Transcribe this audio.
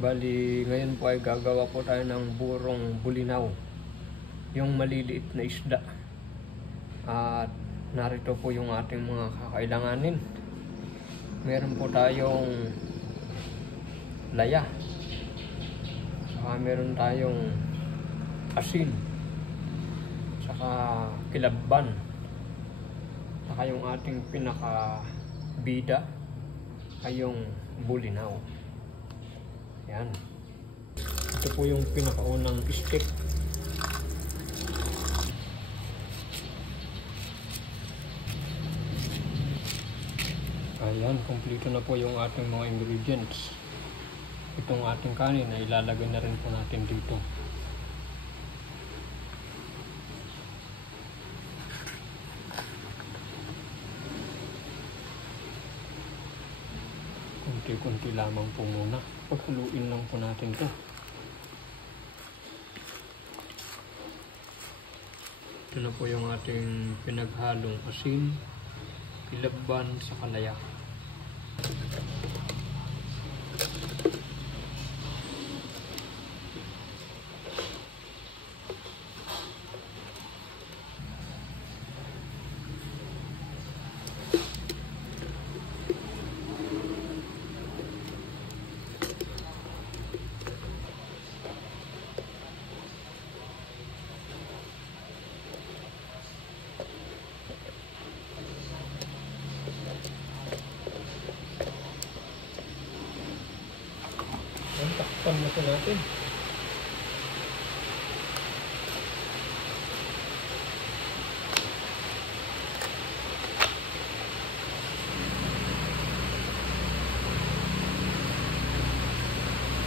Bali, ngayon po ay gagawa po tayo ng burong bulinaw. Yung maliliit na isda. At narito po yung ating mga kakailanganin. Meron po tayong laya. Saka meron tayong asin. Saka kilabban. Saka yung ating pinaka-bida ay yung bulinaw. Yan. Ito po yung pinakaunang stick. Ayan, kumpleto na po yung ating mga ingredients. Itong ating kanin na ilalagay na rin po natin dito. Kunti-kunti lamang po muna. Paghaluin lang po natin to. Ito na po yung ating pinaghalong asin, kilabban sa kalaya. Takpan na po natin.